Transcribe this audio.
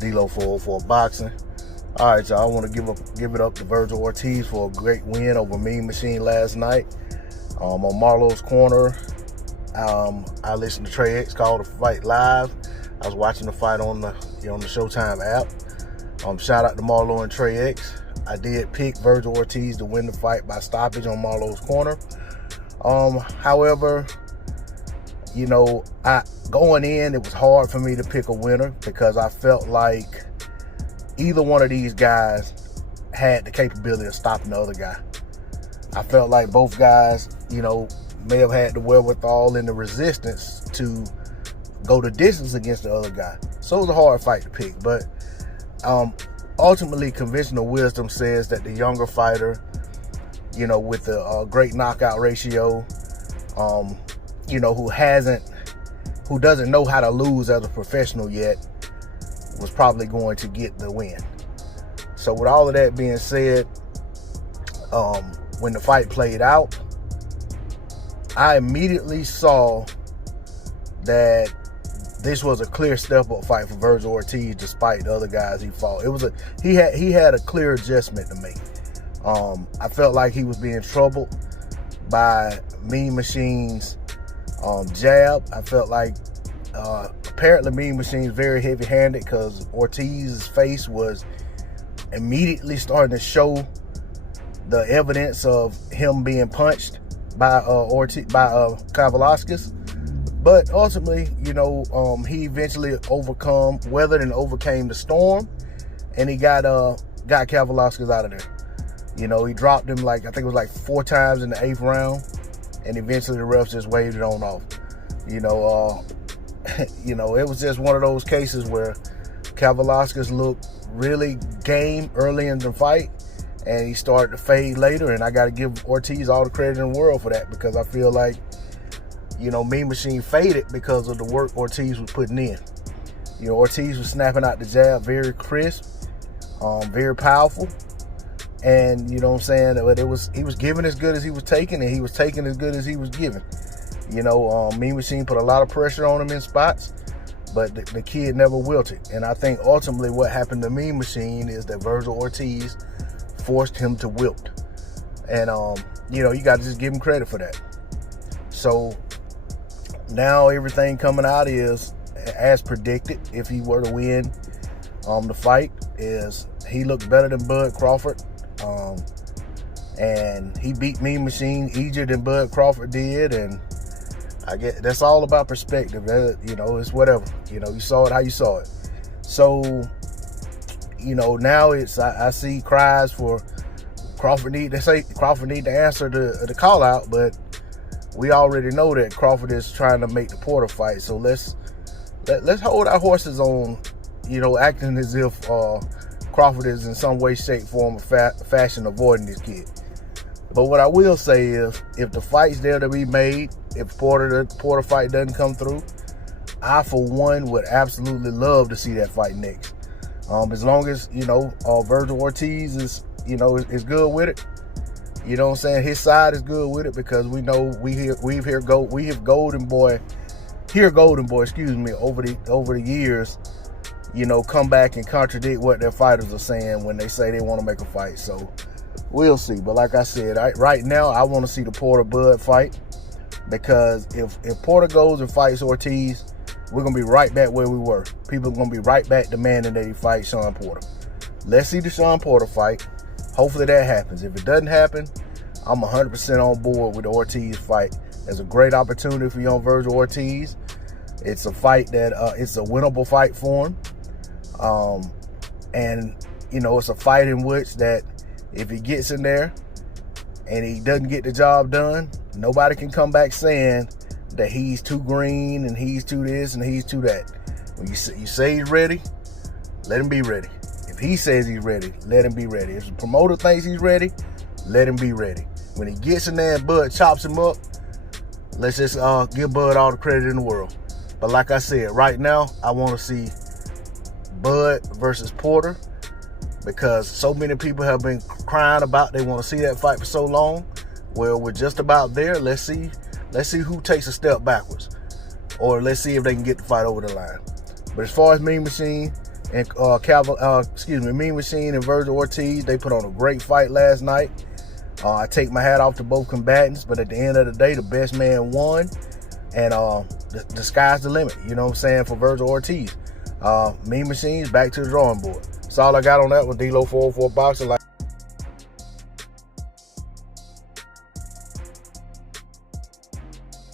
D-Lo for boxing. All right, y'all. I want to give it up to Vergil Ortiz for a great win over Mean Machine last night. On Marlo's Corner, I listened to Trey X call the fight live. I was watching the fight on the Showtime app. Shout out to Marlo and Trey X. I did pick Vergil Ortiz to win the fight by stoppage on Marlo's Corner. However, going in, it was hard for me to pick a winner because I felt like either one of these guys had the capability of stopping the other guy. I felt like both guys, may have had the wherewithal and the resistance to go the distance against the other guy. So it was a hard fight to pick. But ultimately, conventional wisdom says that the younger fighter, with a great knockout ratio, who doesn't know how to lose as a professional yet, was probably going to get the win. So with all of that being said, when the fight played out, I immediately saw that this was a clear step-up fight for Vergil Ortiz, despite the other guys he fought. He had a clear adjustment to make. I felt like he was being troubled by Mean Machine's jab. I felt like apparently Mean Machine's very heavy-handed because Ortiz's face was immediately starting to show the evidence of him being punched by Kavaliauskas. But ultimately, he eventually weathered and overcame the storm, and he got Kavaliauskas out of there. He dropped him I think it was 4 times in the 8th round, and eventually the refs just waved it on off. It was just one of those cases where Kavaliauskas looked really game early in the fight, and he started to fade later, and I got to give Ortiz all the credit in the world for that, because I feel like, Mean Machine faded because of the work Ortiz was putting in. Ortiz was snapping out the jab very crisp, very powerful, and he was giving as good as he was taking, and he was taking as good as he was giving. Mean Machine put a lot of pressure on him in spots, but the kid never wilted. And I think ultimately what happened to Mean Machine is that Vergil Ortiz forced him to wilt. And, you got to just give him credit for that. So now everything coming out is, as predicted, if he were to win the fight, is he looked better than Bud Crawford. And he beat Mean Machine easier than Bud Crawford did. And I get that's all about perspective. It's whatever. You saw it how you saw it. So, now I see cries for Crawford need to answer the call out, but we already know that Crawford is trying to make the Porter fight. So let's hold our horses on, acting as if Crawford is in some way, shape, form, or fashion avoiding this kid. But what I will say is, if the fight's there to be made, if the Porter fight doesn't come through, I, for one, would absolutely love to see that fight next. As long as, Vergil Ortiz is good with it. You know what I'm saying? His side is good with it, because we know we hear Golden Boy, over the years, come back and contradict what their fighters are saying when they say they want to make a fight. So we'll see. But like I said, right now I want to see the Porter-Bud fight, because if Porter goes and fights Ortiz, we're going to be right back where we were. People are going to be right back demanding that he fight Sean Porter. Let's see the Sean Porter fight. Hopefully that happens. If it doesn't happen, I'm 100% on board with the Ortiz fight. There's a great opportunity for young Vergil Ortiz. It's a fight that it's a winnable fight for him. And it's a fight in which that if he gets in there and he doesn't get the job done, nobody can come back saying that he's too green and he's too this and he's too that. When you say he's ready, let him be ready. If he says he's ready, let him be ready. If the promoter thinks he's ready, let him be ready. When he gets in there and Bud chops him up, let's just give Bud all the credit in the world. But like I said, right now, I want to see Bud versus Porter, because so many people have been crying about they want to see that fight for so long. Well, we're just about there. Let's see who takes a step backwards, or let's see if they can get the fight over the line. But as far as Mean Machine, and Mean Machine and Vergil Ortiz, they put on a great fight last night. I take my hat off to both combatants, but at the end of the day, the best man won, and the sky's the limit. You know what I'm saying, for Vergil Ortiz. Mean Machine's back to the drawing board. That's all I got on that one. D-Lo 404 Boxer.